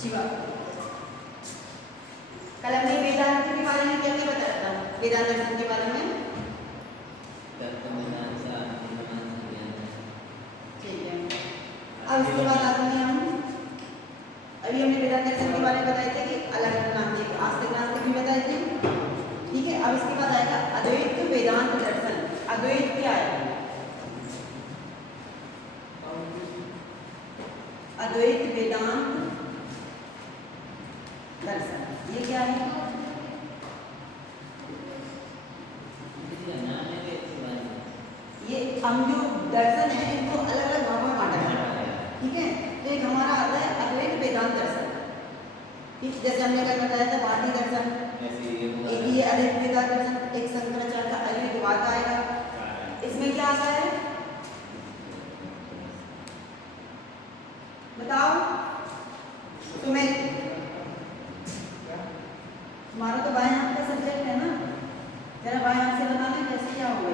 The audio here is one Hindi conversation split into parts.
अच्छी बात। कल हमने वेदांत के बारे में क्या क्या बताया था? वेदांत दर्शन के बारे में ठीक है। अब इसके बाद आते हैं हम, अभी हमने वेदांत दर्शन के बारे में बताए थे कि अलग अलग नास्तिक, आस्तिक नास्तिक भी बताए थे, ठीक है। अब इसके बाद आएगा अद्वैत वेदांत दर्शन। अद्वैत क्या है? अद्वैत वेदांत दर्शन ये क्या है? ये हम जो दर्शन है इनको अलग अलग भागों में बांटा है, ठीक है। तो एक हमारा आता है अद्वैत वेदांत दर्शन, ठीक। जैसे हमने कल बताया था भारतीय दर्शन, एक ये अद्वैत वेदांत दर्शन, एक शंकराचार्य का अद्वैतवाद आएगा। इसमें क्या आता है बताओ तुम्हें? तुम्हारा तो बाएं हाथ का सब्जेक्ट है ना, जरा बाएं हाथ से बताना कैसे क्या होगा।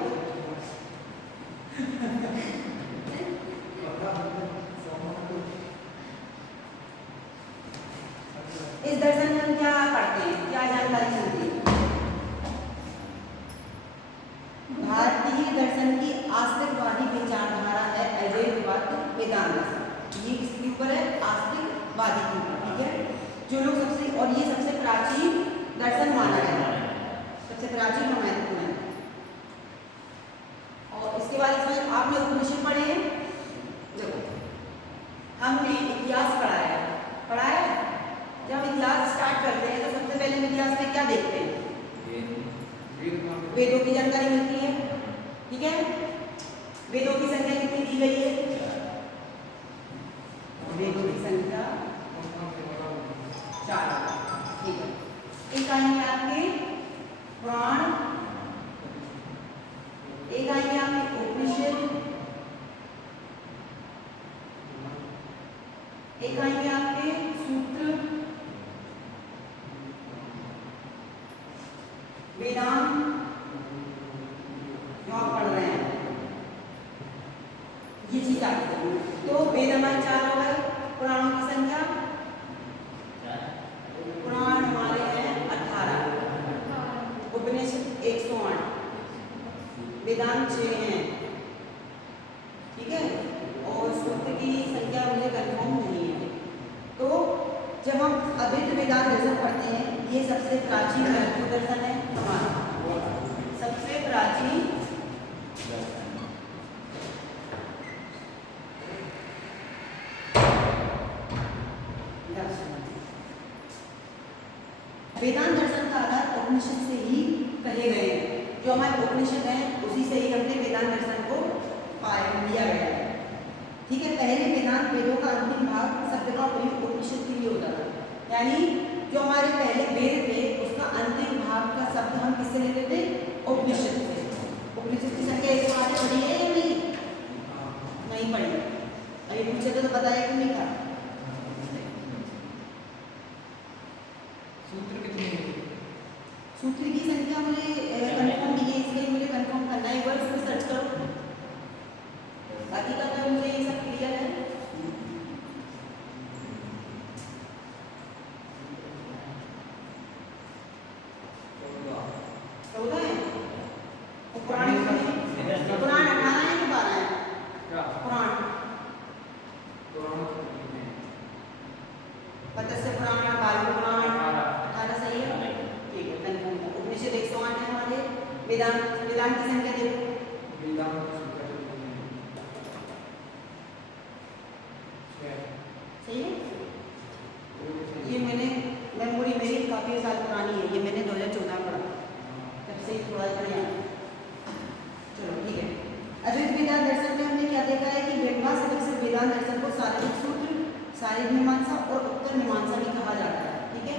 इस दर्शन में हम क्या पढ़ते हैं, क्या जानकारी मिलती है? भारतीय दर्शन की आस्तिकवादी विचारधारा है अद्वैतवाद वेदांत दर्शन। ये किसके ऊपर है? आस्तिकवादी के ऊपर, ठीक है। जो लोग सबसे, और ये सबसे प्राचीन दर्शन माना गया है, सबसे प्राचीन और महत्वपूर्ण है। और इसके बाद इसमें आपने उपनिषद पढ़े हैं, देखो हमने इतिहास पढ़ा है। जब इतिहास स्टार्ट करते हैं तो सबसे पहले इतिहास में क्या देखते हैं? वेदों की जानकारी मिलती है, ठीक है। वेदों की संख्या कितनी दी गई है? वेदों की संख्या 4, ठीक है। एक आएंगे आपके पुराण, एक आएंगे आपके उपनिषद, एक आएंगे आपके सूत्र, वेदांत जो आप पढ़ रहे हैं, ये चीज आती है। तो वेद हमारे 4 हो गए, पुराणों की संख्या, पुराण हमारे हैं 18, उपनिषद 108, वेदांत 6 हैं, ठीक है। और सूत्र की संख्या मुझे कंफर्म नहीं है। तो जब हम अद्वैत वेदांत दर्शन पढ़ते हैं, ये सबसे प्राचीन महत्वपूर्ण दर्शन है हमारा, सबसे प्राचीन दर्शन। वेदांत दर्शन का आधार उपनिषद से ही कहे गए हैं। जो हमारे उपनिषद हैं उसी से ही हमने वेदांत दर्शन को लिया गया है, ठीक है। पहले वेदांत वेदों का अंतिम भाग शब्द का प्रयोग उपनिषद के लिए होता था, यानी जो हमारे पहले वेद थे उसका अंतिम भाग का शब्द हम किससे लेते थे? उपनिषद से। उपनिषद की संख्या 108 पढ़ी है या नहीं? नहीं पढ़ी। अभी पूछे तो बताया कि नहीं था? सूत्र कितने हैं? सूत्र की संख्या मुझे कंफर्म नहीं है, इसलिए मुझे कंफर्म करना है। वर्ड्स में सर्च करो, बाकी का तो मुझे ये सब क्लियर है। पुराण 18 है कि 12 है? पुराण मत्स्य पुराण, वायु पुराण 18 सही है, ठीक है, कंफर्म है। उपनिषद 108 है हमारे। वेदांत की संख्या देखो, सही है। ये मैंने मेमोरी मेरी काफ़ी साल पुरानी है, ये मैंने 2014 पढ़ा, तब से ही थोड़ा बढ़िया। चलो ठीक है। अद्वैत वेदांत दर्शन में हमने क्या देखा है कि वेदवास विकसित वेदांत दर्शन को शारीरिक सूत्र, शारीरिक मीमांसा और उत्तर मीमांसा भी कहा जाता है, ठीक है।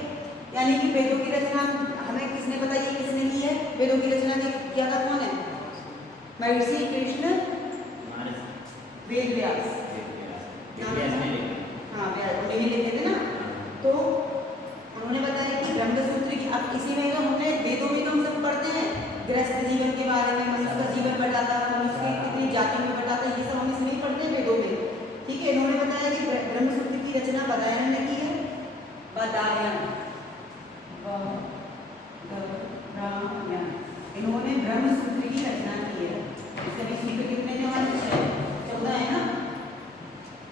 यानी कि वेदों की रचना हमें किसने बताई है, किसने की है? वेदों की रचना किया था कौन है? महर्षि कृष्ण वेद व्यास, हाँ उन्हें भी लिखे थे ना। तो उन्होंने बताया कि ब्रह्मसूत्र की, अब इसी में तो हमने वेदों में तो हम सब पढ़ते हैं गृहस्थ जीवन के बारे में, मनुष्य का जीवन बताता है, मनुष्य की कितनी जाति में बताता है, ये सब हम इसमें ही पढ़ते हैं वेदों में, ठीक है। इन्होंने बताया कि ब्रह्मसूत्र की रचना बताया ने की है बदायन, इन्होंने ब्रह्म सूत्र की रचना की है। इसके भी सूत्र कितने थे हमारे? 14 है ना।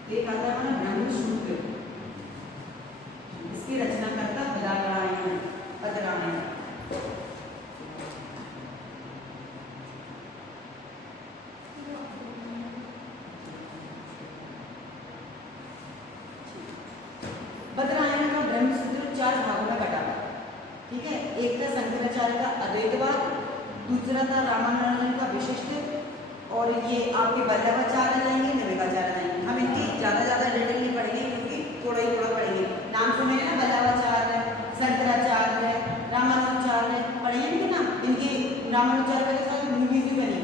एक आता है हमारा ब्रह्म सूत्र, इसकी रचना करता बदायन, बदरायन। बदरायन का ब्रह्म सूत्र 4 भागों में बटा, ठीक है। एक था शंकराचार्य का अद्वैतवाद, दूसरा था रामानुजन का विशिष्ट, और ये आपके वल्लभाचार्य जाएंगे, नविकाचार्य जाएंगे। हम इनकी ज़्यादा डिटेल नहीं पढ़ेंगे क्योंकि थोड़ा ही थोड़ा पढ़ेंगे। नाम सुने ना, वल्लभाचार्य, शंकराचार्य, रामानुजाचार्य पढ़ेंगे ना। इनकी रामानुजाचार्य के साथ मूवीज भी बनी,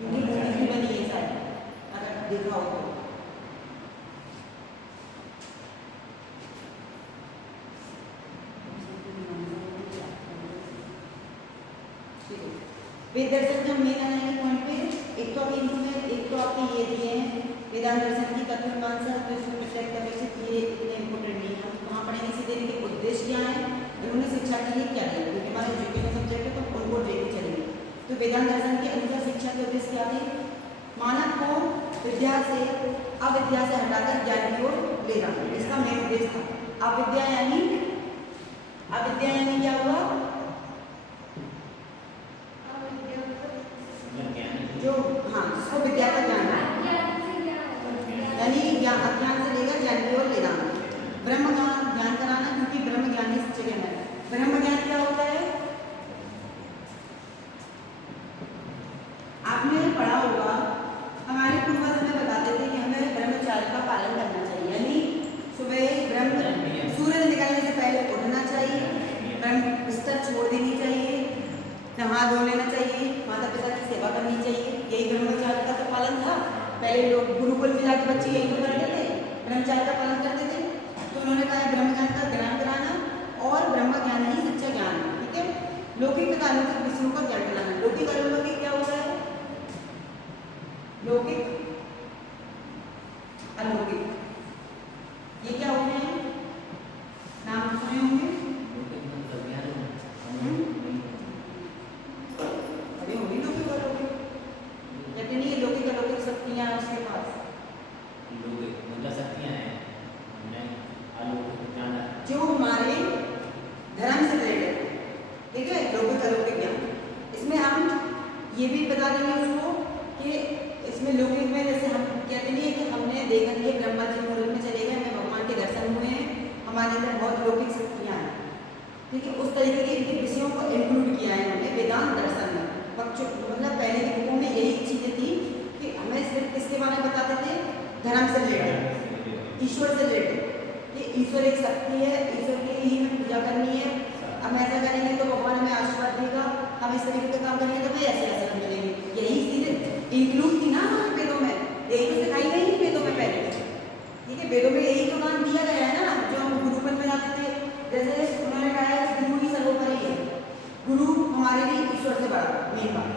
इनकी मूवीज भी बनी है शायद, अगर देखा हो तो। वेद दर्शन के हम मेन आएंगे पॉइंट पे। एक तो आपके इनमें, एक तो आपके ये दिए हैं वेदांत दर्शन की तत्व मीमांसा, तो इसको प्रत्यक्ष अपेक्षित ये इतने इंपॉर्टेंट नहीं है। हम कहाँ पढ़ेंगे, सीधे इनके उद्देश्य क्या है, इन्होंने शिक्षा के लिए क्या दिया, क्योंकि हमारे एजुकेशन सब्जेक्ट है तो उनको लेके चलेंगे। तो वेदांत दर्शन के अनुसार शिक्षा के उद्देश्य क्या थे? मानव को विद्या से, अविद्या से हटाकर ज्ञान की ओर ले जाना, इसका मेन उद्देश्य था। अविद्या यानी क्या हुआ? जो हाँ, जिसको विद्या का ज्ञान है, यानी अज्ञान से लेकर ज्ञान की ओर ले जाना, ब्रह्म ज्ञान कराना, क्योंकि ब्रह्म ज्ञान ही शिक्षा ज्ञान है। ब्रह्म ज्ञान क्या होता है? आपने पढ़ा होगा, हमारे पूर्वज हमें बताते थे कि हमें ब्रह्मचर्य का पालन करना चाहिए, यानी सुबह सूरज निकलने से पहले उठना चाहिए, ब्रह्म बिस्तर छोड़ देनी चाहिए, नहा धो लेना चाहिए, माता पिता की सेवा करनी चाहिए। यही ब्रह्मचार्य का तो पालन था। पहले लोग गुरुकुल में जाकर बच्चे यही तो करते थे, ब्रह्मचार्य का पालन करते थे। तो उन्होंने कहा ब्रह्म ज्ञान का ज्ञान कराना, और ब्रह्म ज्ञान ही सच्चा ज्ञान, ठीक है। लौकिक तथा अलौकिक विषयों का ज्ञान कराना। लौकिक और अलौकिक क्या होता है? लौकिक, अलौकिक ये क्या होते हैं? नाम सुने होंगे। शक्तियां उसके पास, जो हमारे धर्म से रिलेटेड, ठीक है, लौकिक अलौकिक ज्ञान। इसमें हम ये भी बता देंगे उसको कि इसमें लौकिक में जैसे हम कहते नहीं है कि हमने देखा नहीं है, ब्रह्मा जी मुहूर्त में चले गए, हमें भगवान के दर्शन हुए हैं, हमारे अंदर बहुत लौकिक शक्तियाँ हैं, ठीक है। उस तरीके के विषयों को इंक्लूड किया है उन्होंने वेदांत दर्शन में। मतलब पहले की बुकों में यही चीज़ें थी कि हमें सिर्फ किसके बारे में बताते थे? धर्म से रिलेटेड, ईश्वर से रिलेटेड, कि ईश्वर एक शक्ति है, ईश्वर की ही हमें पूजा करनी है, हम ऐसा करेंगे तो भगवान हमें आशीर्वाद देगा, हम इस तरीके का काम करेंगे तो भाई ऐसे ऐसे मिलेंगे। यही चीज़ें इंक्लूड थी ना हमारे वेदों में, यही तो सिखाई गई थी वेदों में पहले, ठीक है। वेदों में यही तो काम दिया गया है ना, जो हम गुरुकुल में जाते थे। जैसे उन्होंने कहा है गुरु ही सर्वोपरि है, गुरु हमारे लिए ईश्वर से बड़ा मेन बात।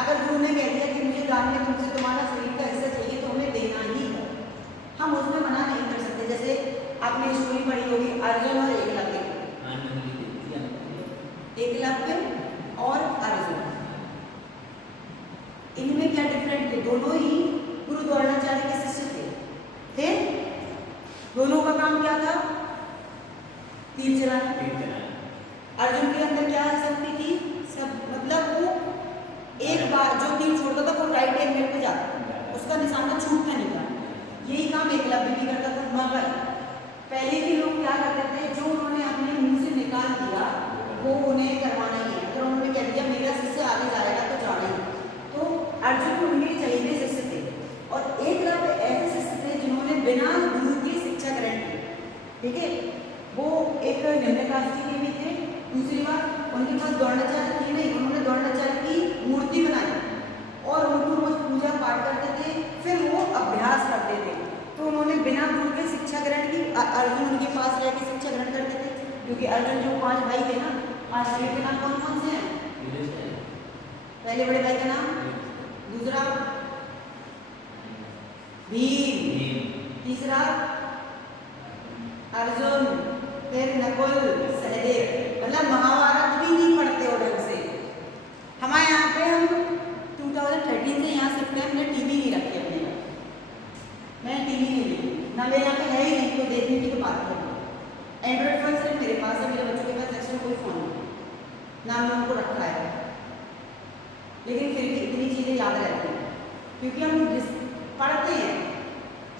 अगर गुरु ने कह दिया कि मुझे दान में तुमसे तुम्हारा शरीर का हिस्सा चाहिए तो हमें देना ही है, हम उसमें मना नहीं कर सकते। जैसे आपने स्टोरी पढ़ी होगी अर्जुन और एकलव्य, एकलव्य और अर्जुन, इनमें क्या डिफरेंट थे? दोनों ही गुरु द्रोणाचार्य के शिष्य थे। दोनों का काम क्या था? तीर चलाना। अर्जुन के अंदर क्या शक्ति थी? सब मतलब वो एक बार जो तीर छोड़ता था वो राइट एंगल पे जाता, उसका निशाना छूटता नहीं था। यही काम एकलव्य भी करता था। मगर पहले के लोग क्या करते थे, जो उन्होंने अपने मुंह से निकाल दिया वो उन्हें करवाना ही है। अगर उन्होंने कह दिया मेरा शिष्य आगे जाएगा तो जाना ही, तो अर्जुन को उनके चाहिए शिष्य थे। और एकलव्य ऐसे शिष्य थे जिन्होंने बिना गुरु की शिक्षा ग्रहण की, ठीक है। वो एक निम्न कास्ट के भी थे। दूसरी बात, उनके पास द्रोणाचार्य थी नहीं, उन्होंने द्रोणाचार्य की मूर्ति बनाई और उनको रोज पूजा पाठ करते थे, फिर वो अभ्यास करते थे। तो उन्होंने बिना गुरु के शिक्षा ग्रहण की। अर्जुन उनके पास रह के शिक्षा ग्रहण करते थे, क्योंकि अर्जुन जो 5 भाई थे ना, 5 भाई के नाम कौन कौन से हैं? पहले बड़े भाई का नाम, दूसरा भीम, तीसरा अर्जुन, फिर नकुल, सहदेव। मतलब महाभारत भी नहीं पढ़ते हो ढंग से। हमारे यहाँ पे हम 2013 से यहाँ शिफ्ट है, हमने टीवी नहीं रखी अपने घर। मैं टीवी नहीं ली ना, मेरे यहाँ पे है ही नहीं, तो देखने की तो बात करो। एंड्रॉइड फोन सिर्फ मेरे पास है, मेरे बच्चों के पास एक्स्ट्रा कोई फ़ोन नहीं, ना हमने उनको रखा है। लेकिन फिर भी इतनी चीज़ें याद रहती हैं, क्योंकि हम पढ़ते हैं,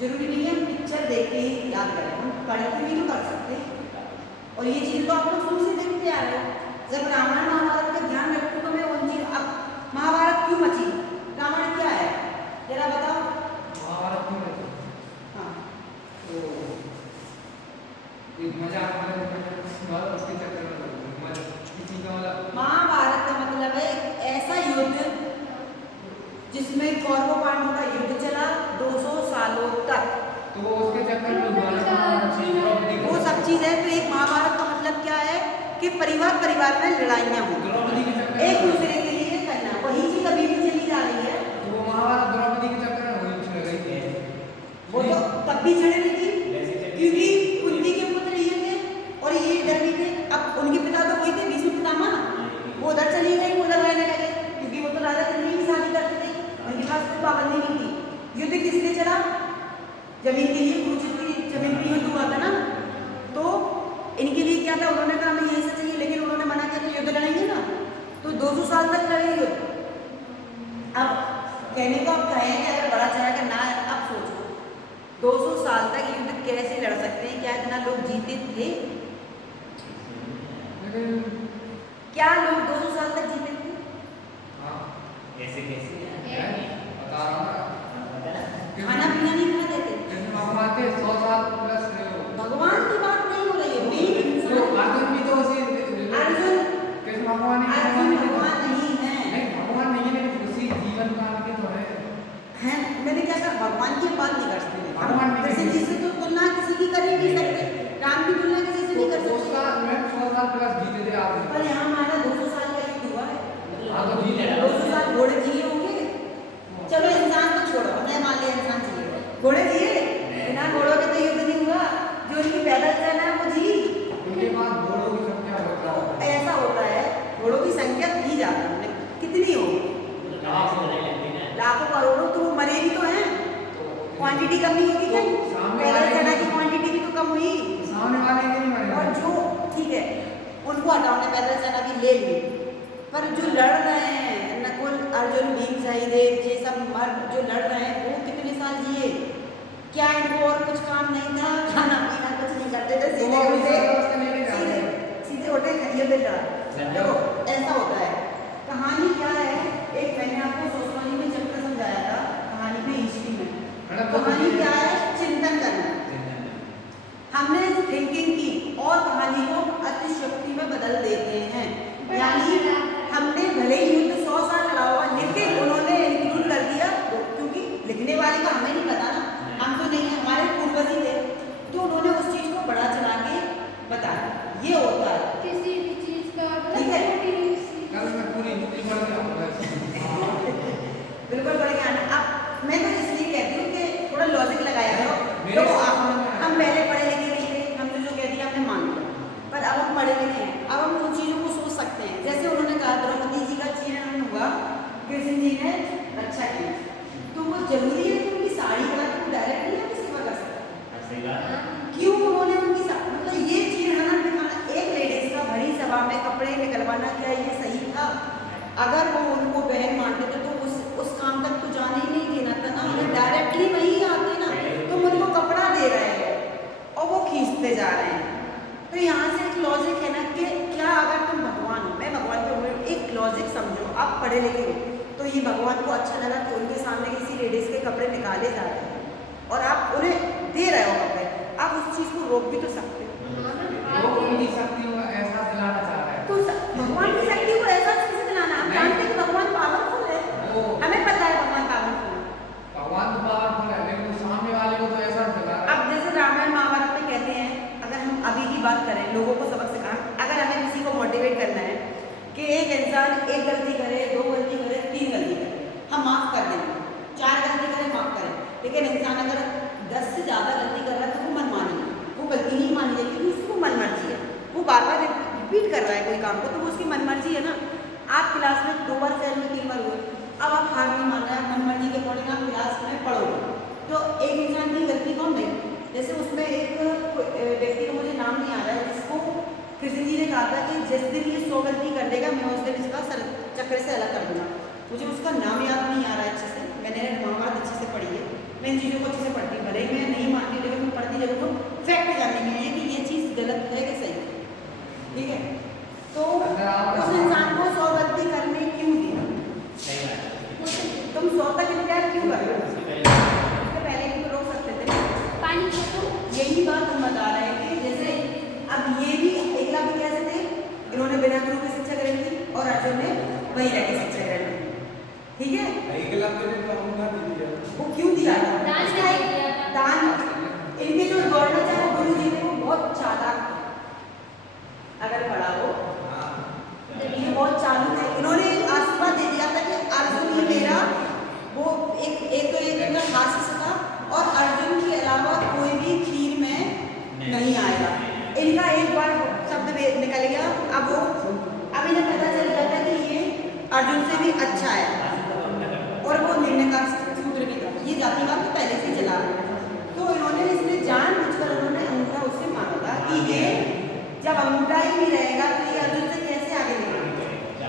जरूरी नहीं है हम पिक्चर देख के ही याद करें, हम पढ़ के भी तो कर सकते हैं। और ये चीज़ तो आप लोग शुरू से देखते आ रहे हो। जब रामायण महाभारत का ध्यान रखूँ तो मैं उन चीज, अब महाभारत क्यों मची, रामायण क्या है जरा बताओ। महाभारत क्यों मची? हाँ, तो एक मजाक उसके चक्कर में किसी का मतलब महाभारत का मतलब है एक ऐसा युद्ध जिसमें कौरव पांडव का युद्ध चला 200 सालों तक। तो उसके चक्कर में वो सब चीज है। तो एक महाभारत का मतलब क्या है कि परिवार परिवार में लड़ाइयाँ हो, एक दूसरे के लिए करना, वही चीज अभी भी चली जा रही है। तो वो महाभारत द्रौपदी के चक्कर में वही चल रही थी। वो तो तब भी चढ़ रही थी, क्योंकि कुंती के पुत्र ये थे और ये इधर भी थे। अब उनके पिता तो वही थे, भीष्म पितामह, वो उधर चली गई, वो उधर रहने लगे, क्योंकि वो तो राजा चंद्री की शादी करते थे, उनके पास कोई पाबंदी नहीं थी। युद्ध किस लिए चला, जमीन के लिए, कुरुक्षेत्र की जमीन पे युद्ध हुआ था ना। तो इनके लिए क्या था, उन्होंने कहा हमें यही से चाहिए, लेकिन उन्होंने मना किया कि युद्ध लड़ेंगे ना, तो 200 साल तक लड़ेंगे युद्ध। अब कहने को आप कहें कि अगर बड़ा चढ़ा कर ना, अब सोचो 200 साल तक युद्ध कैसे लड़ सकते हैं, क्या इतना लोग जीते थे? क्या लोग 200 साल तक जीते थे? कैसे कैसे बता रहा हूँ खाना पीना नहीं खाते थे। भगवान के 100 साल प्लस भगवान की बात नहीं हो रही है, मेन इंसान। अर्जुन भी तो उसी अर्जुन कृष्ण भगवान भगवान नहीं है। नहीं भगवान नहीं है, लेकिन उसी जीवन काल के तो है। मैंने क्या कहा, भगवान की बात नहीं कर सकते। भगवान भी कृष्ण जी से तो तुलना किसी की कर ही नहीं सकते, राम की तुलना किसी से नहीं कर तो सकते। 100 साल प्लस जीते थे आप। पर यहाँ हमारा 200 साल का युद्ध हुआ है। हाँ तो जीते 200 साल घोड़े जिए होंगे। चलो इंसान को छोड़ो, हमने मान लिया इंसान जिए, घोड़े जिए? बिना घोड़ों के तो युद्ध नहीं हुआ। जो उनकी पैदल सेना है वो जी। उनके बाद घोड़ों की संख्या तो ऐसा होता है, घोड़ों की संख्या थी ज्यादा, कितनी होगी, लाखों करोड़ों, तो वो मरे भी तो हैं, क्वांटिटी कम नहीं होगी क्या? पैदल सेना की क्वांटिटी भी तो कम हुई। सामने वाले के नहीं मरे। और जो ठीक है उनको हटाओ, ने पैदल सेना भी ले ली, पर जो लड़ रहे हैं नकुल, अर्जुन, भीम, सहदेव, ये सब मर्द जो लड़ रहे हैं वो कितने साल जिए? क्या इनको और कुछ काम नहीं था, खाना पीना कुछ नहीं करते थे, सीधे उठे खड़िए पे चढ़ा। देखो ऐसा होता है। कहानी क्या है, एक मैंने आपको सोशोलॉजी में चैप्टर समझाया था, कहानी में, हिस्ट्री में। कहानी क्या है, चिंतन करना। हमने थिंकिंग की और कहानी को अतिशयोक्ति में बदल देते हैं। यानी हमने भले ही युद्ध 100 साल लड़ा हुआ, लेकिन उन्होंने इंक्लूड कर दिया, क्योंकि लिखने वाले का हमें नहीं पता ना, हम तो नहीं है, हमारे पूर्वज ही थे, तो उन्होंने उस चीज को बढ़ा चढ़ा के बताया। ये होता है किसी भी चीज का, ठीक है, कल मैं पूरी पढ़ के आऊंगा। बिल्कुल पढ़ के आना। अब मैं तो इसलिए कहती हूँ कि थोड़ा लॉजिक लगाया करो। तो हम पहले पढ़े लिखे नहीं थे, हमने जो कह दिया हमने मान लिया, पर अब हम पढ़े लिखे हैं, अब हम उन चीज़ों को सोच सकते हैं। जैसे उन्होंने कहा द्रौपदी जी का चीरहरण हुआ, कृष्ण जी ने रक्षा की, तो वो जरूरी है कि उनकी साड़ी का डायरेक्ट नहीं है सेवा कर सकते? क्यों उन्होंने उनकी मतलब ये चीरहरण दिखाना, एक लेडीज का भरी सभा में कपड़े निकलवाना, क्या ये सही था? अगर वो उनको बहन मानते थे तो उस काम तक तो जाने ही नहीं देना था ना, उन्हें डायरेक्टली वहीं आते ना, तुम उनको कपड़ा दे रहे हो और वो खींचते जा रहे हैं। तो यहाँ से एक लॉजिक है ना कि क्या अगर तुम भगवान हो, मैं भगवान पे बोल, एक लॉजिक समझो, आप पढ़े लिखे हो, तो ये भगवान को अच्छा लगा कि उनके सामने किसी लेडीज के कपड़े निकाले जा रहे हैं और आप उन्हें दे रहे हो कपड़े, आप उस चीज़ को रोक भी तो सकते हो। वो उनकी शक्ति को ऐसा दिलाना चाह रहा है, तो भगवान की शक्ति को ऐसा कैसे दिलाना? आप जानते हैं कि भगवान पावरफुल है, हमें पता है भगवान पावरफुल है। भगवान तो पावरफुल है, लेकिन सामने वाले को तो ऐसा दिला रहा है। अब जैसे रामायण महाभारत में कहते हैं, अगर हम अभी की बात करें, लोगों को सबक सिखाना, अगर हमें किसी को मोटिवेट करना है कि एक इंसान एक गलती करे, 2 गलती करे, 3 गलती करे, हम माफ़ कर देंगे, 4 गलती करें माफ़ करें, लेकिन इंसान अगर 10 से ज़्यादा गलती कर रहा है तो वो मन मानेगा, वो गलती नहीं मानी बार बार रिपीट कर रहा है कोई काम को, तो वो उसकी मनमर्जी है ना। आप क्लास में 2 बार फेल हुए, 3 बार हुए, अब आप हार नहीं मान रहे हैं, मनमर्जी के अकॉर्डिंग आप क्लास में पढ़ोगे, तो एक इंसान की गलती कौन नहीं। जैसे उसमें एक व्यक्ति का मुझे नाम नहीं आ रहा है, जिसको कृष्ण जी ने कहा था कि जिस दिन ये 100 गलती कर देगा मैं उस दिन इसका सर चक्कर से अलग कर दूंगा। मुझे उसका नाम याद नहीं आ रहा है अच्छे से, मैंने महाभारत अच्छे से पढ़ी है, मैं इन चीज़ों को अच्छे से पढ़ती, भले ही मैं नहीं मानती लेकिन मैं पढ़ती जरूर हूँ फैक्ट जानने के लिए कि ये चीज़ गलत है कि सही, ठीक है। तो उस इंसान को 100 गलती करने क्यों दिया, सही बात है। तुम 100 तक इंतजार क्यों कर रहे हो, उसके पहले भी तो रोक सकते थे। पानी तो यही बात हम बता रहे हैं कि जैसे अब ये भी एकलव्य कैसे थे, इन्होंने बिना गुरु की शिक्षा ग्रहण की और अर्जुन ने वही रह के शिक्षा ग्रहण की, ठीक है। एकलव्य ने तो हमका दे दिया, वो क्यों दिया था, दान इसका एक दिया था। दान, इनके जो गवर्नर थे वो गुरु जी थे, वो बहुत चालाक थे, अगर पढ़ा हो ये बहुत चालू थे। इन्होंने एक आशीर्वाद दे दिया था कि अर्जुन ही मेरा वो एक तो एक इनका खास था, और अर्जुन के अलावा कोई भी खीर में नहीं आएगा। इनका एक बार शब्द निकल गया, अब इन्हें पता चल गया था कि ये अर्जुन से भी अच्छा है, और वो निर्णय का सूत्र भी था, ये जातिवाद तो पहले से चला। तो इन्होंने इसलिए जानबूझकर उन्होंने अंगूठा उससे मांगा था कि ये जब अंगूठा ही नहीं रहेगा तो ये अर्जुन से कैसे आगे निकलेगा।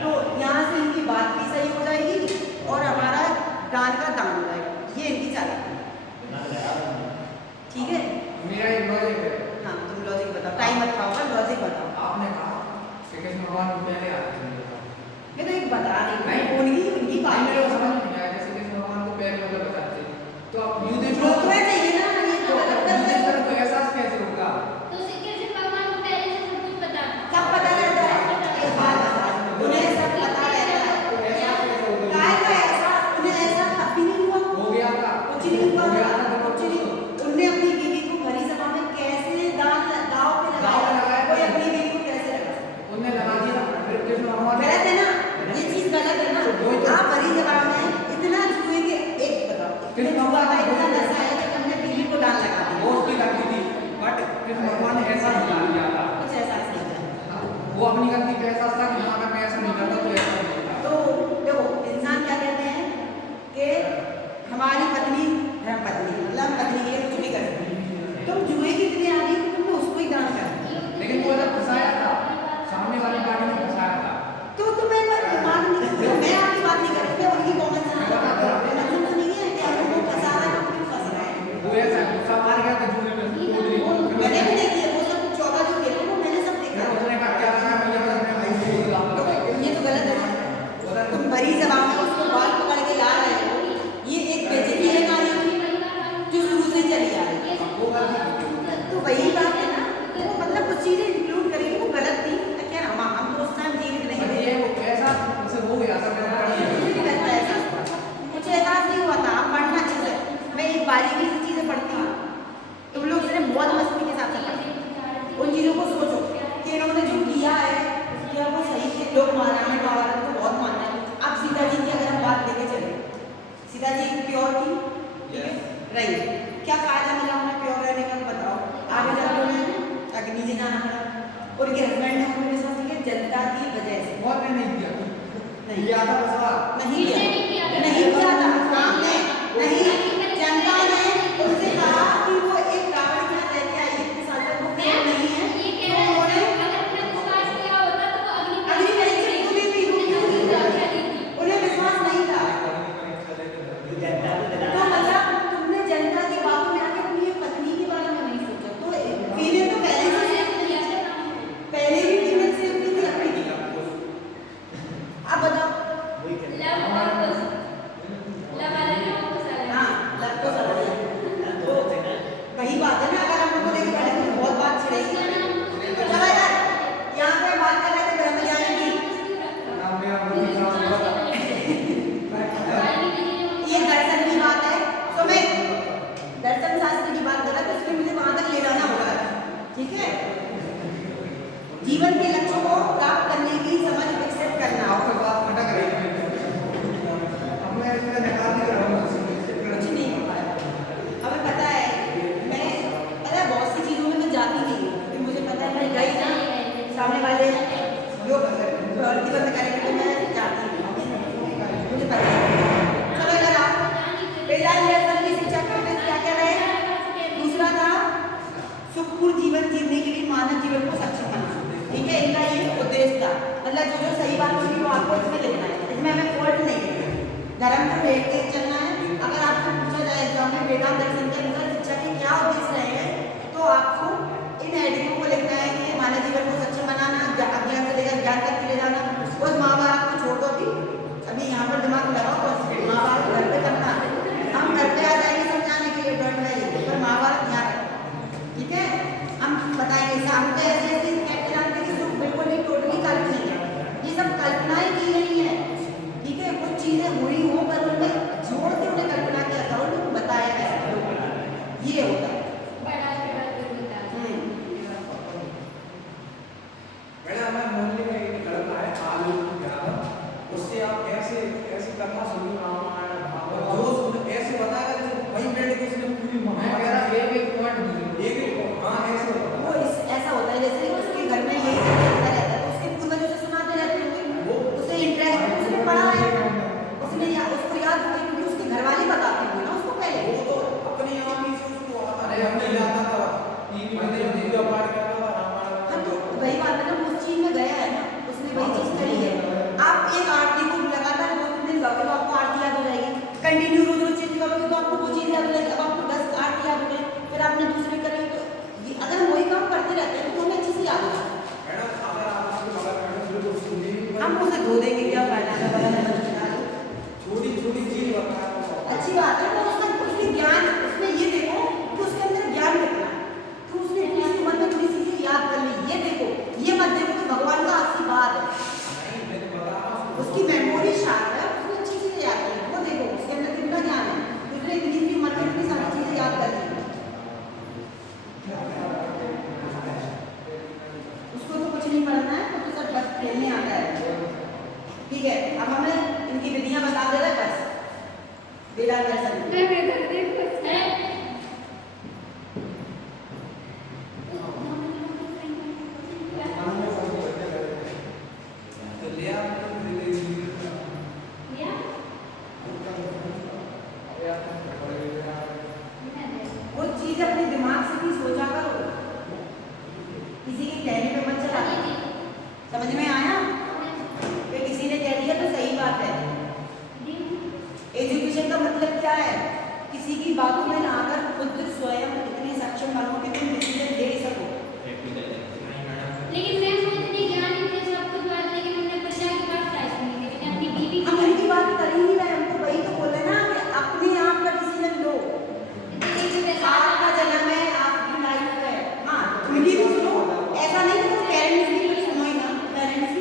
तो यहाँ से इनकी बात भी सही हो जाएगी और हमारा दान का दान हो जाएगा, ये इनकी चालाकी है, ठीक है। मेरा एक लॉजिक है। हाँ तुम लॉजिक बताओ, टाइम अच्छा होगा, लॉजिक बताओ। आपने कहा कि कृष्ण भगवान को पहले आते हैं, मैं तो एक बता रही नहीं, हूँ, उनकी बात मेरे को समझ नहीं आया, जैसे कृष्ण भगवान को पहले मतलब बताते हैं, तो आप युधिष्ठिर रोकना चाहिए ना, ये तो युधिष्ठिर को एहसास कैसे होगा? तो श्री कृष्ण भगवान को पहले से सब कुछ पता था। सब पता रहता है, एक बात बता, उन्हें सब पता रहता है, एहसास कैसे होगा? काय का एहसास, उन्हें ऐसा कभी नहीं हुआ, हो गया था, कुछ नहीं हुआ, हो गया था, तो कुछ नहीं। उनने अपनी बीवी को भरी सभा में कैसे दाव पे दांव पे लगाया, लगाया। कोई अपनी बीवी को कैसे लगा, उन्हें लगा दिया, फिर कृष्ण भगवान गलत है ना, ये चीज गलत है ना। आप भरी सभा में इतना जुए के, एक बताओ, इतने जुआ का इतना नशा है कि तुमने बीवी को दान लगा दिया, वो उसकी गलती थी, बट कृष्ण भगवान ने ऐसा निकाल दिया था, कुछ ऐसा नहीं था। वो अपनी गलती पे एहसास था कि हाँ अगर मैं ऐसा नहीं करता तो ऐसा नहीं होता। तो देखो इंसान क्या कहते हैं कि हमारी पत्नी धर्मपत्नी, मतलब पत्नी के लिए कुछ भी कर सकती है, तुम जुए की इतनी आ गई तुमने उसको ही दान कर दिया, लेकिन वो जब फंसाया था, सामने वाली पार्टी ने फंसाया था, तो तुम्हें एक बार दिमाग नहीं, मैं आपकी बात नहीं कर रही, मैं उनकी कॉमन सेंस तो नहीं है कि अगर वो फंसा रहा है तो क्यों फंस रहा है। वो ऐसा गुस्सा मार गया था जुए में, मैंने भी देखी है वो सब 14 जो खेले वो मैंने सब देखा है। उसने कहा क्या था, मुझे बस मैं भाई को बोला ये तो गलत है ना, तुम भरी जबान में उसको बाल पकड़ के ला रहे हो, ये एक बेइज्जती है नारी की जो शुरू से चली आ रही है। वो गलती तो वही बात है ना, वो मतलब कुछ चीजें इंक्लूड करेंगे, वो गलत थी क्या, हम तो उस टाइम जीवित नहीं थी, थे, ये वो ऐसा उसे हो गया था, मैंने पढ़ लिया। मुझे नहीं लगता एहसास हुआ, मुझे एहसास नहीं हुआ था। आप पढ़ना अच्छे से, मैं एक बारीकी से चीजें पढ़ती हूँ, तुम लोग सिर्फ मौज मस्ती के साथ पढ़ते हो, उन चीजों को सोचो कि इन्होंने जो किया है क्या वो सही है। लोग रामायण महाभारत को बहुत मानते हैं। अब सीता जी की अगर हम बात लेके चले, सीता जी प्योर थी, ठीक है, रही, क्या फायदा मिला उन्हें प्योर रहने का, बताओ। आगे जाके उन्हें अग्नि जी जाना पड़ा, उनके हस्बैंड ने उन्हें समझ के जनता की वजह से बहुत मैंने नहीं किया, नहीं किया था फंसा, नहीं किया, नहीं किया था। नहीं किया था, काम ने नहीं, जनता ने उनसे कहा कि वो एक रावण के यहाँ रह के आई इतने साल तक, वो प्योर नहीं है, ये तो कह रहे उन्होंने हैं अगर उन्होंने विश्वास किया होता तो वो अग्नि नहीं से क्यों नहीं थी, वो क्यों नहीं था, उन्हें विश्वास नहीं था। जनता को तो दिलाना मतलब तुमने जनता की बातों में आके अपनी एक पत्नी के बारे में नहीं सोचा, तो फीमेल तो पहले भी फीमेल से अपनी थी अपनी थी। अब बताओ, वही करना। हाँ सुखपूर्ण जीवन जीने के लिए मानव जीवन को सक्षम बनाना। ठीक है, इनका ये उद्देश्य था। मतलब जो जो सही बात होगी वो आपको इसमें लिखना है, इसमें हमें फॉल्ट नहीं लिखना है, धर्म को भेद के चलना है। अगर आपको पूछा जाए एग्जाम में वेदांत दर्शन के अनुसार शिक्षा के क्या उद्देश्य रहेंगे, तो आपको इन हेडिंगों को लिखना है कि मानव जीवन को सक्षम बनाना, अज्ञान से लेकर ज्ञान तक के ले जाना। उस महाभारत को छोड़ दो, अभी यहाँ पर दिमाग लगाओ, महाभारत घर पे करना, हम घर पे आ जाएंगे समझाने के लिए ड्रॉइंग में, पर महाभारत यहाँ करना। ठीक है, हम बताएंगे शाम को ऐसे ऐसे फैक्ट जानते हैं कि बिल्कुल नहीं, टोटली काल्पनिक है, ये सब कल्पनाएं की गई है। ठीक है, कुछ चीजें हुई हो पर उनमें जोड़ के उन्हें कल्पना के अकाउंट बताया गया है, ये होता है। बड़ा बड़ा कोई बता मैडम हमारे मोहल्ले में एक लड़का है आलू यादव, उससे आप ऐसे ऐसी कथा सुनी रामायण भागवत जो सुन ऐसे बताएगा जैसे वही बैठ के उसने पूरी मैं कह रहा महाभारत एक पॉइंट एक हाँ ऐसे होता वो ऐसा होता है जैसे उसके घर में यही सब चलता रहता है, तो उसके पूर्वजों से सुनाते रहते होंगे, उसे इंटरेस्ट, उसने पढ़ा है, उसको याद हो गई क्योंकि उसके घर वाले बताते होंगे ना उसको पहले। वो तो अपनी आप ही से उसको आता अरे है, हमने हमने जाता था टीवी मंदिर में पूजा पाठ करता था हाँ, रामायण तो वही बात है ना, उस चीज में गया है ना, उसने वही चीज करी है। आप एक आरती को लगातार 2-3 दिन गाओगे तो आपको आरती याद हो जाएगी, कंटिन्यू रोज रोज चीज गाओगे तो आपको वो चीज याद हो जाएगी। अब आपको 10 आरती याद हो गई, फिर आपने दूसरी करी, तो अगर हम वही काम करते रहते हैं तो हमें अच्छे से याद होगा। मैडम अगर आप उसके बगल में बिल्कुल सुनी हम उसे धो देंगे, क्या फायदा है, छोटी छोटी चीज बताया अच्छी बात है। तो उसका उसके ज्ञान, उसमें ये देखो कि उसके अंदर ज्ञान कितना है, तो उसने इतनी सी उम्र में थोड़ी सी चीज याद कर ली। ये देखो, ये मत देखो कि भगवान का आशीर्वाद है, नहीं मैं तो बता रहा हूँ उसकी मेमोरी शार्प है, उसने अच्छी चीजें याद की, वो देखो उसके अंदर कितना ज्ञान है, उसने इतनी सी उम्र में इतनी सारी चीजें याद कर ली। उसको तो कुछ नहीं पढ़ना है, वो तो सब बस खेलने आता है। ठीक है, अब हमें इनकी विधियां बता दे रहे बस वेदांत दर्शन की। मैं बेटा देखो है तो ले आप या वो चीज अपने दिमाग से भी सोचा करो, किसी के कहने पे मत चला। समझ में आया कि किसी ने कह दिया तो सही बात है। एजुकेशन का मतलब क्या है, किसी की बातों में ना आकर खुद स्वयं इतने सक्षम बनो कि तुम डिसीजन ले सको। लेकिन मैम वो इतनी ज्ञानी थे सब कुछ बात, लेकिन उन्होंने प्रजा की बात क्या सुनी, लेकिन अपनी बीवी हम उनकी बात कर ही नहीं रहे, हमको वही तो बोल रहे ना कि अपने आप का डिसीजन लो। आपका जन्म है, आपकी लाइफ है। हाँ, उनकी भी सुनो, ऐसा नहीं कि तुम पेरेंट्स की कुछ सुनो ही ना, पेरेंट्स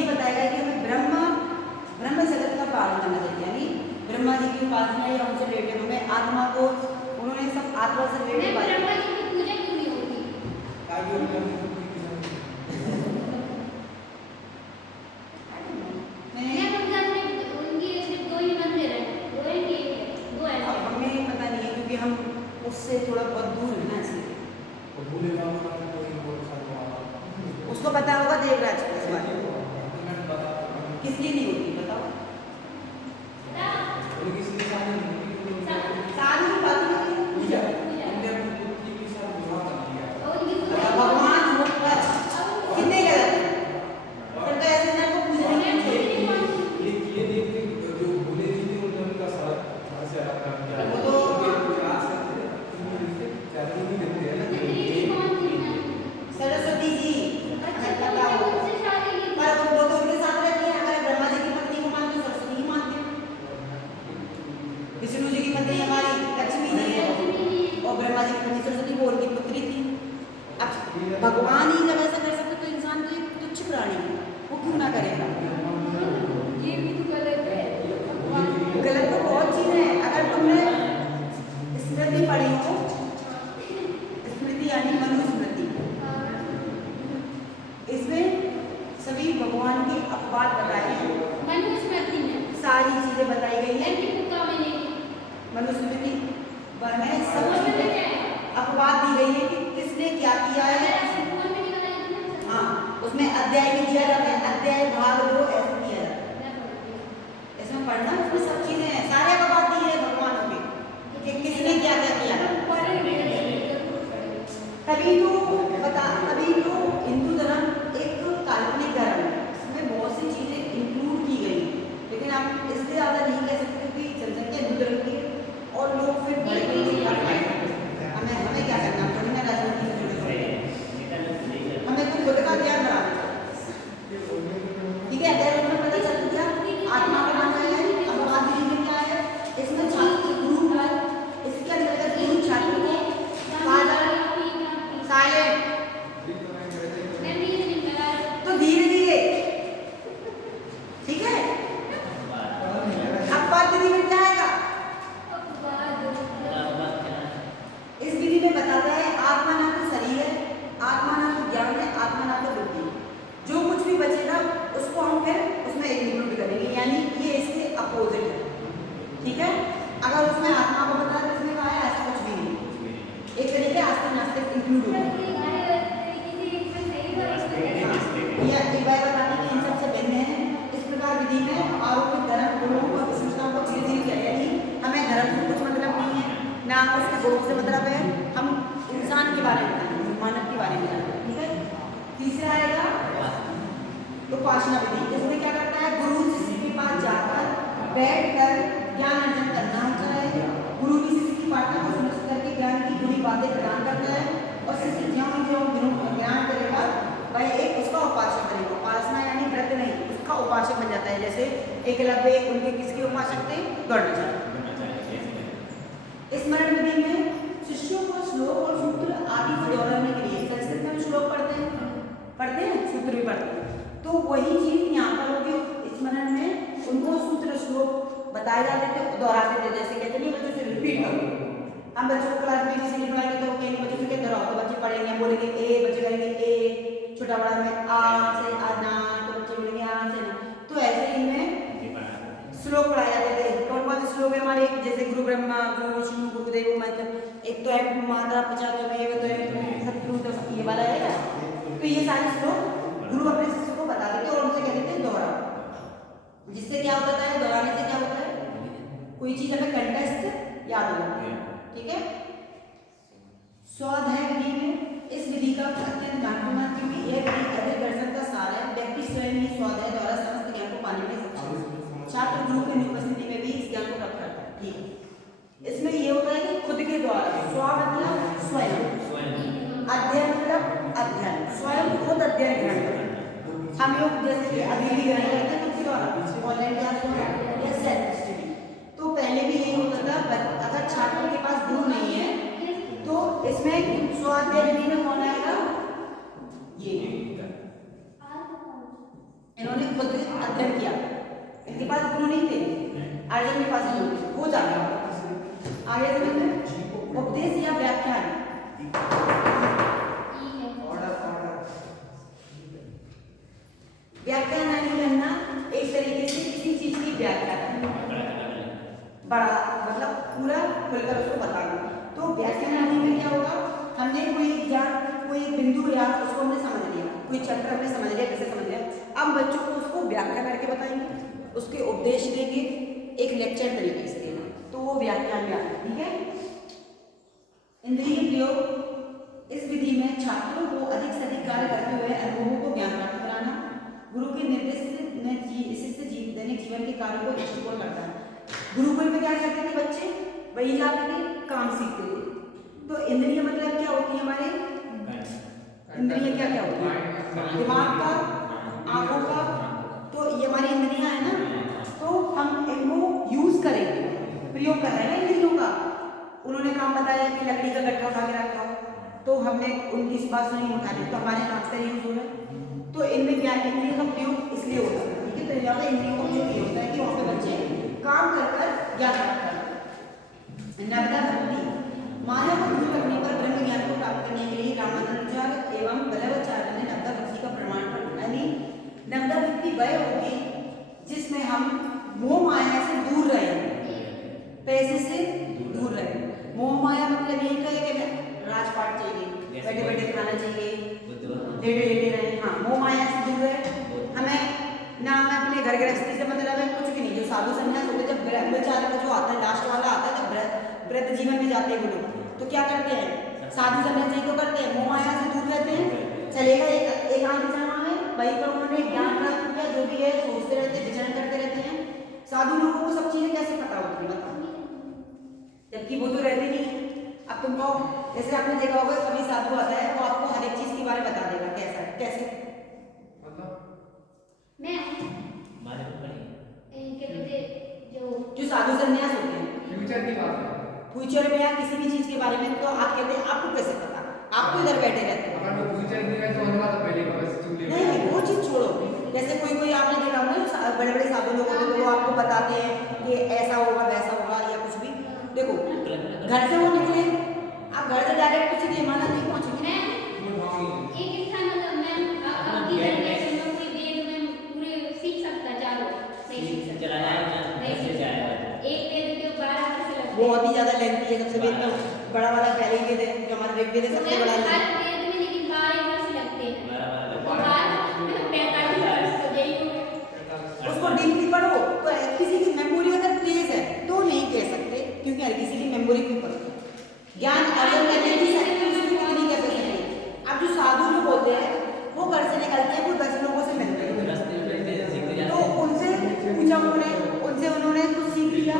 ये बताएगा कि हमें ब्रह्म जगत का पालन करना चाहिए, यानी ब्रह्मा जी की उपासना या उनसे रिलेटेड हमें आत्मा को, उन्होंने सब आत्मा से रिलेटेड मैं बात ब्रह्मा जी की पूजा क्यों नहीं होती? ताकि उनका मैं मतलब उनकी सिर्फ दो ही मंदिर है, दो है कि एक है? दो है। अब हमें पता नहीं है क्योंकि हम उससे थोड़ा बहुत दूर है ना, इसलिए तो भूलेगा तो कोई बहुत सारा उसको पता होगा देवराज को इस बारे में। मैं बता किस लिए नहीं होती बताओ? बोले किसी के साथ नहीं सारी बातें पूजा हमने अपनी बुद्धि के साथ विवाह कर लिया और उनकी पूजा भगवान होकर कितने गलत है, पर तो ऐसे ना को पूजने मैं की खुद नहीं मानती। ये देखते जो भूले जी थे उनका सारा से अलग कर दिया वो तो आज से ज़्यादा नहीं देखते हैं ना मैं नहीं मानती मैं। सरस्वती जी अच्छा हमें तो पता मैं हो, उनसे शादी की। पर वो तो उनके साथ रहती है। अगर ब्रह्मा जी की पत्नी को मानते हो सरस्वती ही मानते हो, विष्णु जी की पत्नी हमारी लक्ष्मी जी है और ब्रह्मा जी की पत्नी सरस्वती वो उनकी पुत्री थी। अब भगवान ही जब ऐसा कर सकते तो इंसान तो एक तुच्छ प्राणी है, वो क्यों ना करेगा? ये भी तो गलत है। गलत तो बहुत चीज़ है। अगर तुमने स्मृति पढ़ी हो, स्मृति यानी मनुस्मृति, इसमें सभी भगवान के अपवाद बताए हैं, मनुस्मृति में सारी चीजें बताई गई हैं। लड़की को काम नहीं की। मनुस्मृति में सब समझ में चीजें क्या है? अपवाद दी गई है कि किसने क्या किया अगर है। ऐसे फोन में निकाला तो हाँ, उसमें अध्याय भी दिया जाता है, अध्याय भाग 2 ऐसे दिया जाता है। इसमें पढ़ना, उसमें सब चीजें हैं, सारे अपवाद दिए हैं भगवानों के कि किसने क्या क्या किया। तभी तो हिंदू धर्म एक काल्पनिक धर्म है, इसमें बहुत सी चीजें इंक्लूड की गई, लेकिन आप इससे ज़्यादा नहीं कह सकते कि जनसंख्या हिंदू धर्म की है और लोग फिर बड़े बड़े क्या करें। हमें क्या करना, थोड़ी ना राजनीति से जुड़े हुए, हमें तो खुद का ज्ञान बढ़ाना चाहिए। ठीक है, अगर हमें पता चल गया आत्मा का नाम क्या है, अपवाद विधि में क्या है, इसमें छात्र गुरु है, इसके अंतर्गत गुरु छात्र को साइलेंट तो धीरे धीरे, ठीक है। अपवाद विधि में क्या आएगा, इस विधि में बताता है आत्मा ना तो शरीर है, आत्मा ना तो ज्ञान है, आत्मा ना तो बुद्धि। जो कुछ भी बचेगा उसको हम फिर उसमें इंक्लूड करेंगे, यानी ये इसके अपोजिट है। ठीक है, अगर उसमें आत्मा को बता तो इसमें कहा है ऐसा कुछ भी नहीं, एक तरीके आस्तिक नास्तिक इंक्लूड होगा। यह इबाई बताने के इन सबसे भिन्न है। इस प्रकार विधि में आरोपित धर्म गुणों और विशेषताओं को धीरे धीरे किया, यानी हमें धर्म से कुछ मतलब नहीं है, ना उसके गुणों से मतलब है, हम इंसान के बारे में जानते हैं, मानव के बारे में जानते हैं। ठीक है, तीसरा आएगा उपासना विधि। इसमें क्या करता है, गुरु शिष्य के पास जाकर बैठकर ज्ञान अर्जन करना होता है। गुरु भी शिष्य की प्रार्थना को सुनिश्चित करके ज्ञान की बुरी बातें प्रदान करता है और शिष्य ज्ञान ज्ञान करेगा वह एक उसका उपासक बनेगा। उपासना यानी व्रत नहीं, उसका उपासक बन जाता है। जैसे एकलव्य उनके किसके उपासक थे, द्रोणाचार्य। स्मरण विधि में शिष्यों को श्लोक और सूत्र आदि को दोहराने के लिए संस्कृत में श्लोक पढ़ते हैं, सूत्र भी पढ़ते हैं, तो वही चीज यहाँ पर होगी। स्मरण में उनको सूत्र श्लोक बताए जाते थे, दोहराते थे। जैसे कहते नहीं बच्चों से रिपीट करो, हम बच्चों को क्लास में किसी ने पढ़ाएंगे तो कहेंगे बच्चों से कहते रहो, तो बच्चे पढ़ेंगे, बोलेंगे ए, बच्चे करेंगे ए, छोटा बड़ा में आ से आना, तो बच्चे बोलेंगे आ से ना। तो ऐसे ही में श्लोक पढ़ाए जाते थे। कौन कौन से श्लोक है हमारे, जैसे गुरु ब्रह्मा गुरु विष्णु गुरुदेव मंत्र, एक तो है माता पिता त्वमेव, तो है सतगुरु, तो ये वाला है ना। तो ये सारे श्लोक गुरु अपने शिष्य को बताते थे और उनसे कहते थे दोहरा। जिससे क्या होता है, दोहराने से क्या होता है, कोई चीज हमें कंटेस्ट याद हो जाती है। ठीक है, स्वाध्याय विधि में इस विधि का अत्यंत महत्वपूर्ण, क्योंकि यह विधि अधिक दर्शन का सार है। व्यक्ति स्वयं ही स्वाध्याय द्वारा समस्त ज्ञान को पाने में सक्षम है। छात्र गुरु की अनुपस्थिति में भी इस ज्ञान को प्राप्त करता है। ठीक है, इसमें ये होता है कि खुद के द्वारा, स्व मतलब स्वयं, अध्ययन मतलब अध्ययन, स्वयं खुद अध्ययन ग्रहण करें। हम लोग जैसे कि अभी भी ग्रहण करते हैं किसके द्वारा, ऑनलाइन क्लास हो या सेल्फ स्टडी। तो पहले भी यही होता था, अगर छात्र के पास गुरु नहीं है तो इसमें स्वाध्याय विधि में कौन आएगा, ये इन्होंने खुद अध्ययन किया, इनके पास गुरु नहीं थे, अर्जुन के पास गुरु थे, हो जाएगा आगे समझ में। उपदेश या व्याख्यान, व्याख्यान यानी करना एक तरीके से किसी चीज की व्याख्या करना, बड़ा मतलब पूरा खुलकर उसको बताना। तो व्याख्यान आने में क्या होगा, हमने कोई ज्ञान कोई बिंदु या उसको हमने समझ लिया, कोई चैप्टर हमने समझ लिया, कैसे समझ लिया, अब बच्चों को उसको व्याख्या करके बताएंगे, उसके उपदेश देंगे, एक लेक्चर तरीके से देना, तो वो व्याख्यान में आता है। ठीक है। इंद्रिय प्रयोग, इस विधि में छात्रों को अधिक से अधिक कार्य करते हुए अनुभवों को ज्ञान प्राप्त कराना। गुरु के निर्देश में शिष्य दैनिक जीवन के कार्यों को दृष्टिकोण करता है। गुरुकुल में क्या करते थे बच्चे, वही जाते थे, काम सीखते थे। तो इंद्रिय मतलब क्या होती है हमारे, इंद्रिय क्या क्या होती है, दिमाग का, आंखों का, तो ये हमारी इंद्रियां है ना, तो हम इनको यूज करेंगे, प्रयोग कर रहे हैं इंद्रियों का। उन्होंने काम बताया कि लकड़ी का गट्ठा उठा के रखा हो, तो हमने उनकी इस बात नहीं उठा ली, तो हमारे हाथ से यूज हो रहा है। तो इनमें क्या इंद्रियों का प्रयोग इसलिए होता है, ठीक है। तो यहाँ पे इंद्रियों का प्रयोग ये होता है कि वहाँ पे बच्चे काम कर कर ज्ञान प्राप्त करते हैं। नवदा भक्ति, मानव को दूर करने पर ब्रह्म ज्ञान को प्राप्त करने के लिए रामानुजाचार्य एवं बल्लभाचार्य ने नवदा भक्ति का प्रमाण पढ़ा। यानी नवदा भक्ति वह होगी जिसमें हम मोह माया से दूर रहे, पैसे से दूर रहे। मोह माया मतलब यही कहे कि राजपाट चाहिए, बैठे बैठे खाना चाहिए, लेटे लेटे रहे, हाँ मोह माया से दूर रहे। हमें ना हमें अपने घर गृहस्थी से मतलब है कुछ भी नहीं। जो साधु संन्यास होते, जब ब्रह्मचार्य का जो आता है लास्ट वाला आता है, जब व्रत जीवन में जाते हैं वो लोग, तो क्या करते हैं, साधु संन्यास यही तो करते हैं, मोह माया से दूर रहते हैं। चलेगा एकांत जमा है, वहीं पर उन्होंने ज्ञान प्राप्त किया, जो भी है सोचते रहते हैं, विचरण करते रहते हैं। साधु लोगों को सब चीजें कैसे पता होती है बताओ, जबकि वो तो रहते नहीं। अब तुम कहो, जैसे आपने देखा होगा कभी साधु आता है, वो आपको हर एक चीज के बारे में बता देगा, कैसा है कैसे, मैं हमारे ऊपर इनके लिए जो साधु संन्यास होते हैं फ्यूचर की बात है, फ्यूचर में या किसी भी चीज के बारे में, तो आप कहते हैं आपको कैसे पता, आप तो इधर बैठे रहते हो। अगर वो फ्यूचर नहीं है तो होने वाला पहले का बस चुन ले। नहीं वो चीज छोड़ो, जैसे कोई आपने देखा होगा जो बड़े बड़े साधु लोग होते हैं, तो वो आपको बताते हैं कि ऐसा होगा वैसा होगा या कुछ भी। देखो घर से वो निकले, आप घर से डायरेक्ट किसी के हिमालय नहीं पहुंचेंगे। एक था मतलब मैं आपकी जनरेशन में कोई वेद में पूरे सीख सकता, चारों नहीं सीख सकता, चला जाएगा नहीं सीख सकता। एक वेद के 12 वर्ष लगते हैं, बहुत ही ज्यादा लेंथी है, सबसे वेद में बड़ा वाला पहले वेद है जो हमारा ऋग्वेद है, सबसे बड़ा हर है। वेद में लेकिन 12 वर्ष लगते हैं, 45 वर्ष तो यही हो गए। उसको डीपली पढ़ो, तो किसी की मेमोरी अगर तेज है तो नहीं कह सकते, क्योंकि हर किसी की मेमोरी क्यों पड़ती है, ज्ञान अर्जन करने की शक्ति उसकी नहीं कर सकते। अब जो साधु लोग होते हैं वो घर से निकलते हैं, वो 10 लोगों से मिलते हैं, तो उनसे पूछा उन्होंने कुछ सीख लिया,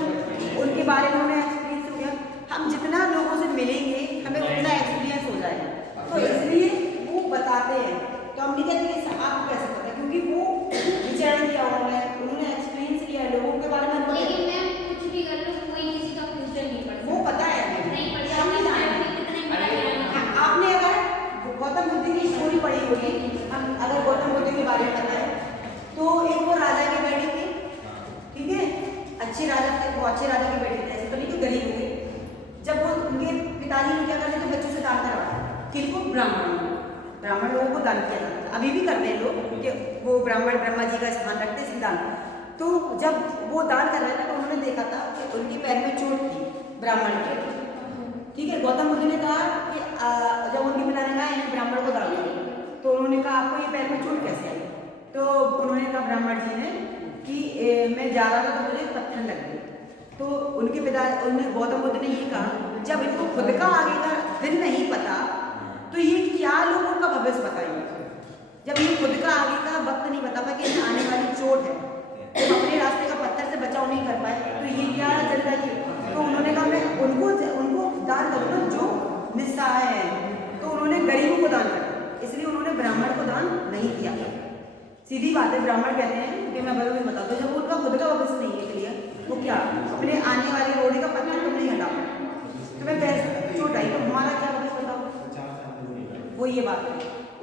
उनके बारे में उन्हें एक्सपीरियंस हो गया। हम जितना लोगों से मिलेंगे हमें उतना एक्सपीरियंस हो जाएगा, तो इसलिए वो बताते हैं। तो हम नहीं कहते कि आपको कैसे पता, क्योंकि वो विचारण किया उन्होंने एक्सपीरियंस किया है लोगों के बारे में। लेकिन मैं कुछ भी कर लूं, कोई किसी का फ्यूचर नहीं पढ़ सकता, वो पता है नहीं पढ़ हम नहीं सकता। जानते। कितने बड़ा ज्ञान, आपने अगर गौतम बुद्ध की स्टोरी पढ़ी होगी, हम अगर गौतम बुद्ध के बारे में बताएं, तो एक वो राजा की बेटी थी, ठीक है, अच्छे राजा थे, वो अच्छे राजा की बेटी थी, ऐसे तो नहीं कि गरीब हुए। जब वो उनके पिताजी ने क्या करते थे, बच्चों से दान करवाया, किनको, ब्राह्मण लोगों को दान किया जाता था, अभी भी करते हैं लोग, कि वो ब्राह्मण ब्रह्मा जी का स्थान रखते हैं दान। तो जब वो दान कर रहे थे तो उन्होंने देखा था कि उनके पैर में चोट थी ब्राह्मण के, ठीक है। गौतम बुद्ध ने कहा कि जब उनके पिता ने कहा इन्हें ब्राह्मण को दान दो, तो उन्होंने कहा आपको ये पैर में चोट कैसे आई, तो उन्होंने कहा ब्राह्मण जी ने कि मैं जा रहा था तो मुझे पत्थर लग गए। तो उनके पिता गौतम बुद्ध ने ये कहा, जब इनको खुद का आगे का दिन नहीं पता तो ये क्या लोगों का भविष्य बताएंगे। जब ये खुद का आगे का वक्त नहीं बता पाए कि इन्हें आने वाली चोट है, तो अपने रास्ते का पत्थर से बचाव नहीं कर पाए, तो ये क्या चल रहा है। तो उन्होंने कहा मैं उनको दान करूँगा जो निस्सहाय है, तो उन्होंने गरीबों को दान कर, इसलिए उन्होंने ब्राह्मण को दान नहीं किया। सीधी बात है, ब्राह्मण कहते हैं कि मैं बराबर बता दो, जब उनका खुद का भविष्य नहीं है क्लियर, वो क्या अपने आने वाले रोने का पत्थर तुम नहीं हटा पाए, तुम्हें पैर चोट आई, तो हमारा क्या भविष्य बताओ। वो ये बात है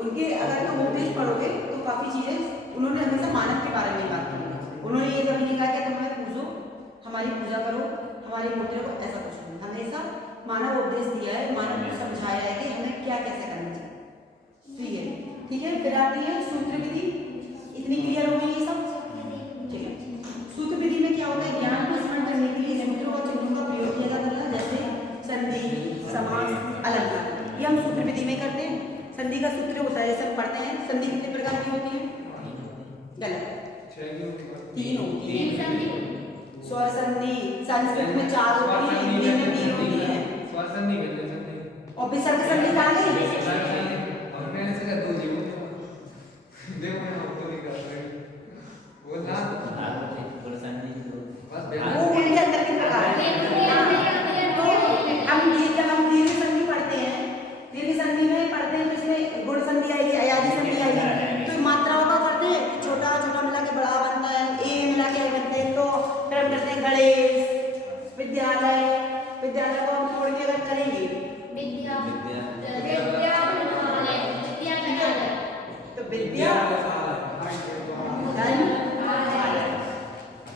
उनके, अगर तुम उपदेश पढ़ोगे तो काफी चीजें उन्होंने हमेशा मानव तुम्हारी मूर्तियों को ऐसा कुछ नहीं, हमेशा मानव उपदेश दिया है, मानव को समझाया है कि हमें क्या कैसे करना चाहिए। ठीक है। फिर आती है सूत्र विधि। इतनी क्लियर हो गई ये सब? ठीक है। सूत्र विधि में क्या होता है, ज्ञान को स्मरण करने के लिए सूत्रों और चिन्हों का प्रयोग किया जाता है, जैसे संधि, समास, अलंकार। ये हम सूत्र विधि में करते हैं। संधि का सूत्र होता है, जैसे हम पढ़ते हैं, संधि कितने प्रकार की होती है? गलत, 3 होती है। स्वर संधि संस्कृत में 4 होती है, हिंदी में 3 होती है। स्वर संधि कर ले संधि और विसर्ग संधि कहाँ गई? और मैंने से कर दो जीवो देखो मैं आपको नहीं कर रहा वो ना वो उनके अंदर के प्रकार है। तो हम ये जब हम दीर्घ संधि पढ़ते हैं, दीर्घ संधि में पढ़ते हैं तो इसमें गुण संधि आएगी, अयादी संधि आएगी। तो मात्राओं का करते हैं, छोटा छोटा मिला के बड़ा बनता है, ए मिला के बनते हैं। तो फिर हम करते हैं गणेश, विद्यालय। विद्यालय को हम छोड़ के अगर करेंगे तो विद्या धन आलय।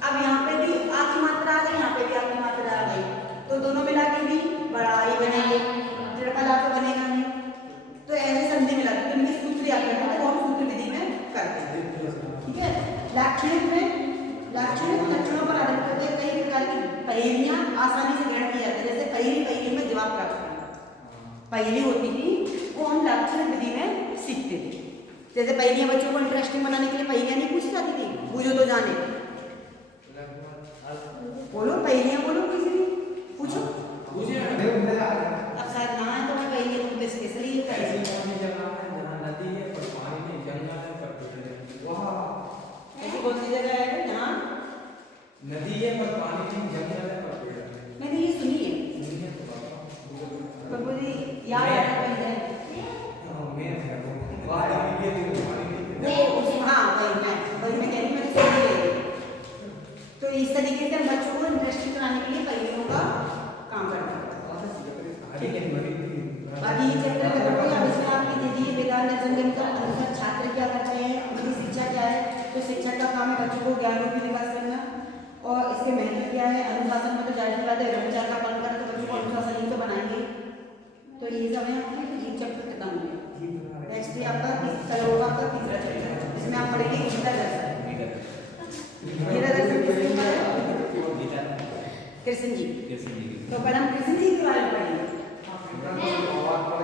अब यहाँ पे भी आखिरी मात्रा आ गई, यहाँ पे भी आखिरी मात्रा आ गई, तो दोनों मिला के भी बड़ा ही बनेंगे, लड़का तो बनेगा नहीं। तो ऐसे संधि मिला के इनके सूत्र याद करना, वो हम सूत्र विधि में करते हैं। ठीक है। लाक्षणिक लक्षणों पर आधारित होकर कई प्रकार की पहेलियां आसानी से ग्रहण की जाती है। जैसे पहेली में जवाब प्राप्त करना, पहेली होती थी वो हम लाक्षणिक विधि में सीखते थे। जैसे पहेलियां बच्चों को इंटरेस्टिंग बनाने के लिए पहेलियां नहीं पूछी जाती थी, बूझो तो जाने। बोलो पहेलियां, बोलो किसी भी पूछो। अब शायद ना है तो मैं पहेलियां तुमसे स्पेशली ये ऐसी करेंगे। कौन सी जगह है जहाँ नदी है पर पानी नहीं, जंगल है पर पेड़ नहीं? वहाँ ऐसी कौन सी जगह है जहाँ नदी है पर पानी नहीं, जंगल है पर पेड़ नहीं? मैंने ये सुनी है? सुनिए तो बाबा प्रभु जी याद आ रहा है मैं है वो बात ये दिन पानी नहीं वो उस हाँ वही मैं कह रही हूँ, मैंने सुनी है। तो इस तरीके से हम बच्चों को इंटरेस्टिंग कराने के लिए पहेलियों का काम करते हैं। बाकी ये चैप्टर खत्म हो गया। अब इसमें आपकी दीदी वेदांत संगम का अनुसार छात्र क्या करना चाहिए, उनकी शिक्षा क्या है। तो शिक्षक का काम है बच्चों को ज्ञान रूपी विकास करना, और इसके महत्व क्या है। अनुशासन में तो जाहिर सी बात है, ब्रह्मचार्य का पालन करें तो बच्चों को अनुशासन ही तो बनाएंगे। तो ये सब है आपका एक चैप्टर खत्म हो गया। नेक्स्ट ये आपका आपका तीसरा चैप्टर, जिसमें आप पढ़ेंगे गीता दर्शन। गीता दर्शन किसके ऊपर है? कृष्ण जी। तो पहले हम कृष्ण जी के बारे में पढ़ेंगे।